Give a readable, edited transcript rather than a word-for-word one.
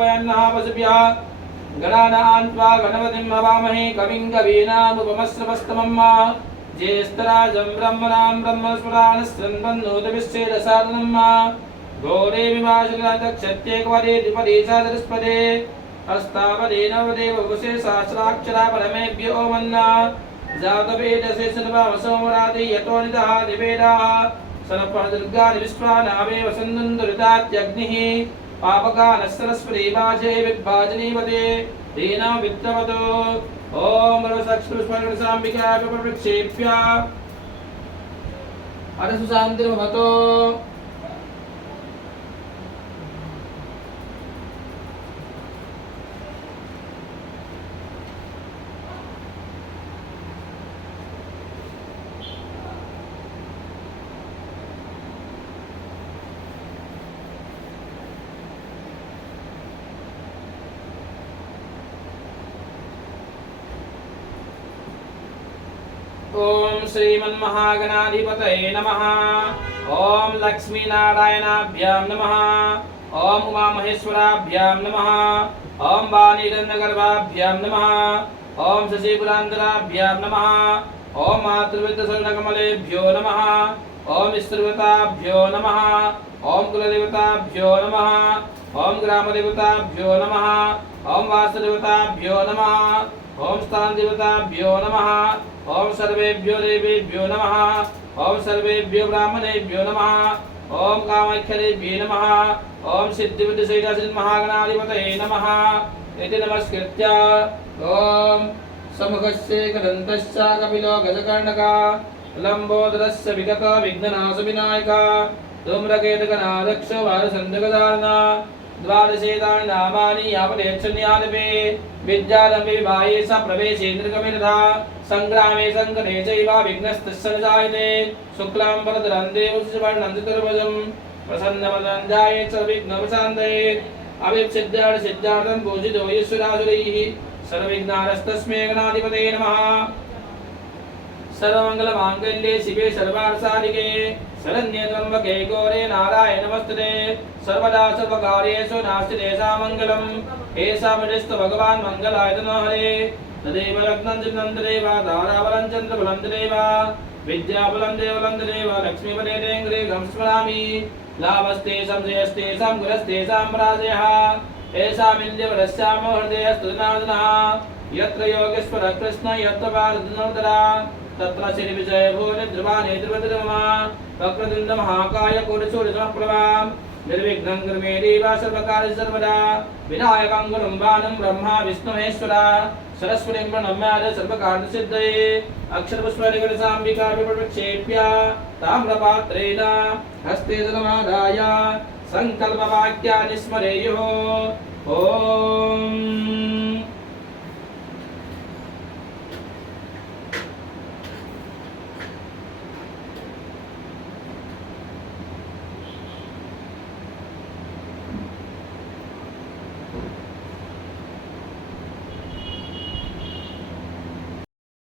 वयन्नः पशुभ्यः गणानां त्वा गणपतिं हवामहे कविं कवीनामुपमश्रवस्तमं ज्येष्ठराजं ब्रह्मणां ब्रह्मस्मरान् शृण्वन्नोतविश्चेदसादनं घोरे विभाषितक्षत्येकवदे द्विपदे सरस्पदे हस्तावदे नवदे वपुषे सहस्राक्षरा परमेभ्यो मन्ना जातवेदसे सर्वमसोमरादि यतो नितः दिवेदाः सर्वदुर्गानि विश्वानावे वसन्तुरितात्यग्निः पापकानः वाजे विभाजनीवते तेन वित्रवतो ॐ सर्वसक्ष्मस्मरणसाम्बिका प्रक्षेप्य अरसुशान्तिर्भवतो ओम श्रीमन्महागणाधिपतये नमः। ओम लक्ष्मीनारायणाभ्यां नमः। ओम उमामहेश्वराभ्यां नमः। ओम वाणीरन्नगर्भाभ्यां नमः। ओम शशिपुरान्तराभ्यां नमः। ओम मातृविद्यशरणकमलेभ्यो नमः। ओम स्त्रीवताभ्यो नमः। ओम कुलदेवताभ्यो नमः। ओम ग्रामदेवताभ्यो नमः। ओम वास्तुदेवताभ्यो नमः। ओम स्थानदेवताभ्यो नमः। ओम सर्वेभ्यो देवेभ्यो नमः। ओम सर्वेभ्यो ब्राह्मणेभ्यो नमः। ओम कामाख्यदेव्यै नमः। ओम सिद्धिविद्यसिद्धिमहागणाधिपतये नमः। इति नमस्कृत्य ओम समुखस्य कदन्तश्च कपिलो गजकर्णका लंबोदरस्य विगत विघ्ननाशविनायक धूम्रकेतकनादक्ष वारसन्धगदार्णा द्वादशेतानि नामानि यावदेच्छन्यादपि विद्यारम्भे विवाहे स प्रवेशेन्द्रकमिरधा संग्रामे संकटे चैव विघ्नस्तस्य जायते शुक्लां वरदं देवस्य चतुर्भुजं प्रसन्नवदनं ध्यायेत् सर्वविघ्नोपशान्तये अभिसिद्धार्थं पूजितो यस्सुरासुरैः सर्वविघ्नानस्तस्मै गणाधिपतये नमः। सर्वमंगलमांगल्ये शिवे सर्वार्थसाधिके शरण्ये त्र्यंबके गौरे नारायणे नमस्ते सर्वदा सर्वकार्येषु नास्ति तेषां मङ्गलम् येषामिष्टो भगवान् मङ्गलाय नमः हरे तदेव लग्नं चिन्तं तदेव ताराबलं चन्द्रबलं तदेव विद्याबलं देवबलं तदेव लक्ष्मीपदे देङ्ग्रेगं स्मरामि लाभस्तेषां जयस्तेषां गुरस्तेषां पराजयः येषामिन्द्रियवरस्यां हृदयस्तुनादनः यत्र योगेश्वरः कृष्ण यत्र पार्वतीनोदरा तत्र श्री विजय भूरि ध्रुवानि ध्रुवद्रुमा वक्रतुण्ड महाकाय कोटिसूर्यसमप्रभा निर्विघ्नं कुर्मे देव सर्वकार्येषु सर्वदा विनायकं गुरुं बाणं ब्रह्मा विष्णु महेश्वरा सरस्वतीं प्रणम्य सर्वकार्यसिद्धये अक्षरपुष्पनिकटसाम्बिका प्रक्षेप्य ताम्रपात्रेण हस्ते जलमादाय संकल्पवाक्यानि स्मरेयुः। ॐ